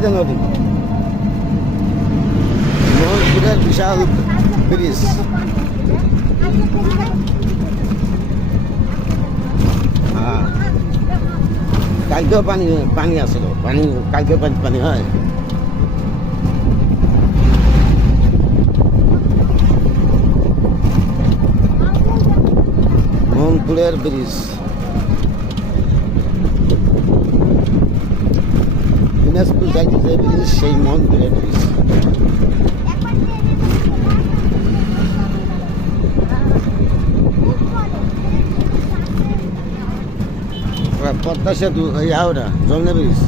বাইদা নদী, মোহনপুরের বিশাল ব্রিজ। হ্যাঁ, কালকেও পানি পানি আসলো, পানি কালকে পানি পানি হয়। মোহনপুরের ব্রিজ, দিনাজপুর যাইতে যে ব্রিজ, সেই মোহনপুরের ব্রিজ। পদ্মা সেতু, ওটা যমুনা ব্রিজ।